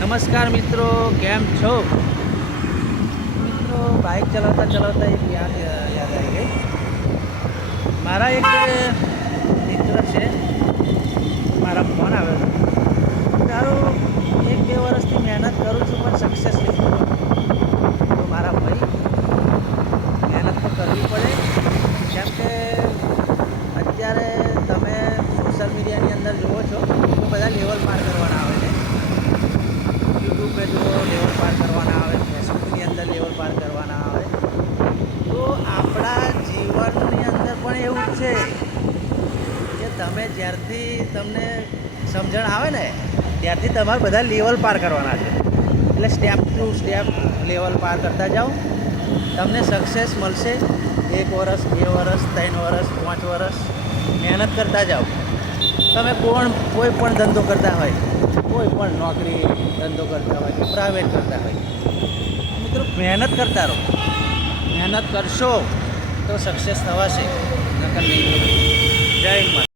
નમસ્કાર મિત્રો, કેમ છો મિત્રો? બાઇક ચલાવતા ચલાવતા એક યાદ આવી ગઈ. મારા એક મિત્ર છે, મારા ફોન આવ્યો હતો. તારું 1-2 વર્ષથી મહેનત કરું છું પણ સક્સેસ નહીં થતું. તો મારા ભાઈ, મહેનત તો કરવી પડે, કેમ કે અત્યારે તમે સોશિયલ મીડિયાની અંદર જુઓ છો તો બધા લેવલ પાર કરવાના આવે છે. યુટ્યુબ पे જો લેવલ પાર કરવાના આવે, ફેસબુકની અંદર લેવલ પાર કરવાના આવે, તો આપણા જીવનની અંદર પણ એવું જ છે કે તમે જ્યારથી તમને સમજણ આવે ને ત્યારથી તમારે બધા લેવલ પાર કરવાના છે. એટલે સ્ટેપ ટુ સ્ટેપ લેવલ પાર કરતા જાઓ, તમને સક્સેસ મળશે. 1 વર્ષ, 2 વર્ષ, 3 વર્ષ, 5 વર્ષ મહેનત કરતા જાઓ. તમે કોઈ પણ ધંધો કરતા હોય, કોઈ પણ નોકરી ધંધો કરતા હોય કે પ્રાઇવેટ કરતા હોય, મિત્રો મહેનત કરતા રહો. મહેનત કરશો તો સક્સેસ થવાશે, નકર નહીં. જય માતા.